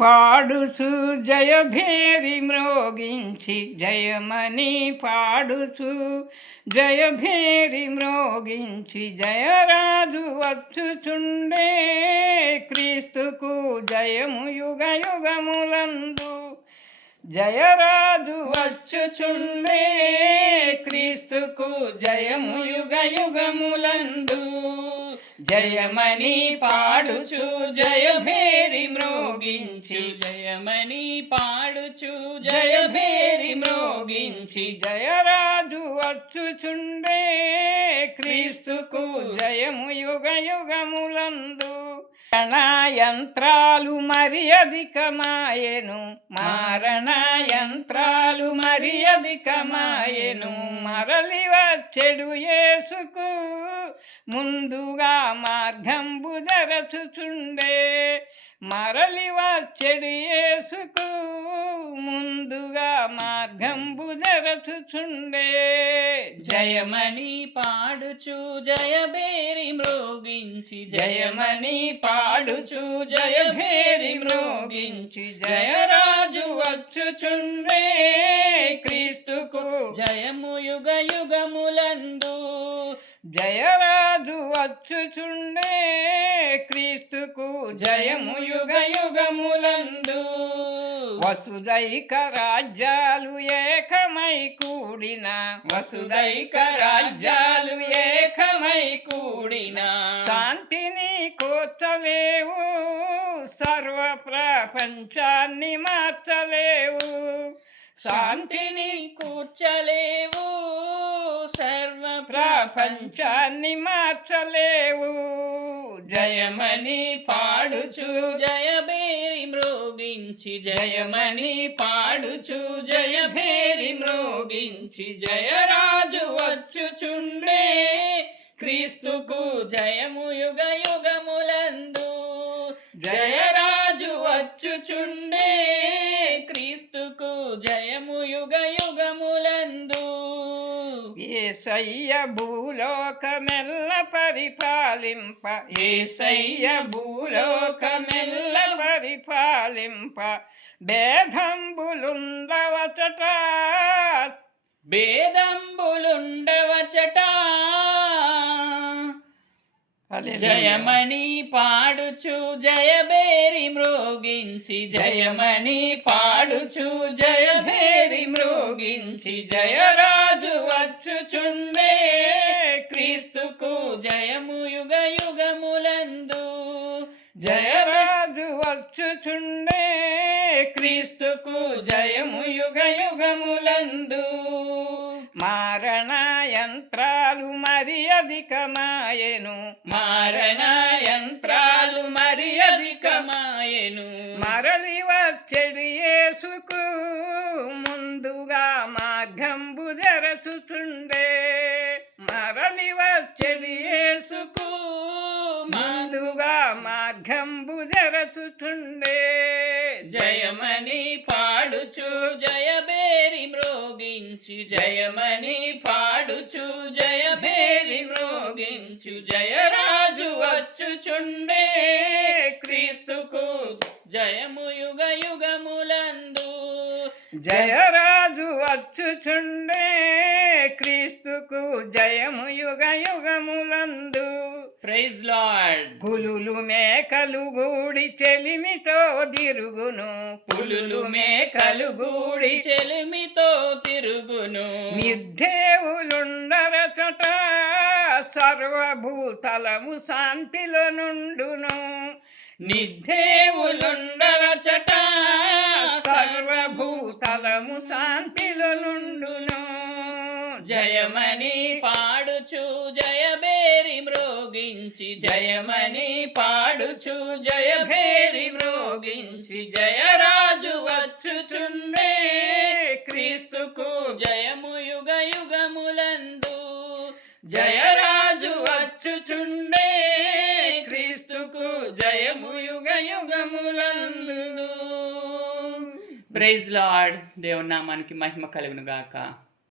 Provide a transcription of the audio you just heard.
పాడుచు జయభేరి మ్రోగించి జయమని పాడుచు జయభేరి మ్రోగించి జయరాజు వచ్చుచుండే క్రీస్తుకు జయము యుగ యుగములందు జయరాజు వచ్చుచుండే క్రీస్తుకు జయము యుగ యుగములందు జయమని పాడుచు జయభేరి మ్రోగించి జయమని పాడుచు జయభేరి మ్రోగించి జయరాజు వచ్చుచుండే క్రీస్తుకు జయము యుగ యుగములందు యంత్రాలు మరి అధికమాయెను యంత్రాలు మరి అధికమాయెను మరలి వచ్చెడు యేసుకు ముందుగా మార్గంబు జరచుచుండే మరలి వచ్చెడు యేసుకు ముందుగా మార్గంబు జరచుచుండే జయమని పాడుచు జయభేరి మ్రోగించి జయమని పాడుచు జయభేరి మ్రోగించి జయరాజు వచ్చుచుండే క్రీస్తుకు జయము యుగ యుగములందు జయరాజు వచ్చుచుండే క్రీస్తుకు జయము యుగ యుగములందు వసుదైక రాజ్యాలు ఏకమై కూడిన వసుదైక రాజ్యాలు ఏకమై కూడిన శాంతిని కోర్చలేవు సర్వ ప్రపంచాన్ని మార్చలేవు శాంతిని కూర్చలేవు సర్వ ప్రపంచాన్ని మార్చలేవు జయమని పాడుచు జయభేరి మ్రోగించి జయమని పాడుచు జయభేరి మ్రోగించి జయరాజు వచ్చుచుండే క్రీస్తుకు జయము యుగ యుగములందు జయరాజు వచ్చుచుండే క్రీస్తుకు జయము యుగ యుగములందు యేసయ్య భూలోకమెల్ల పరిపాలింప యేసయ్య భూలోకమెల్ల పరిపాలింప భేదంబులుండవచట భేదంబులుండవచట జయమని పాడుచు జయభేరి మ్రోగించి జయమని పాడుచు జయభేరి మ్రోగించి జయరాజు వచ్చుచుండే క్రీస్తుకు జయము యుగ యుగములందు జయరాజు వచ్చుచుండే క్రీస్తుకు జయము యుగ యుగములందు యంత్రాలు మరి అధికమాయెను యంత్రాలు మరి అధికమాయెను మరలి వచ్చెడు యేసుకు ముందుగా మార్గంబు జరచుచుండే మరలి వచ్చెడు యేసుకు ముందుగా మార్గంబు జరచుచుండే జయమని పాడుచు జయభేరి మ్రోగించి జయమని పాడుచు జయభేరి మ్రోగించు జయరాజు వచ్చుచుండే క్రీస్తుకు జయము యుగ యుగములందు జయరాజు వచ్చుచుండే క్రీస్తుకు జయము యుగ యుగములందు ప్రైజ్ లార్డ్ పులులు మేకలు గూడి చెలిమితో తిరుగును పులులు మేకలు గూడి చెలిమితో తిరుగును నిర్దేవులుండరచట సర్వభూతలము శాంతిలో నుండును నిర్దేవులుండరచట సర్వభూతలము శాంతిలో నుండును జయమని పాడుచు జయభేరి మ్రోగించి జయమని పాడుచు జయభేరి మ్రోగించి జయరాజు వచ్చుచుండే క్రీస్తుకు జయము యుగ యుగములందు జయరాజు వచ్చుచుండే క్రీస్తుకు జయము యుగ యుగములందు ప్రైజ్ లార్డ్ దేవుని నామానికి మహిమ కలుగును గాక.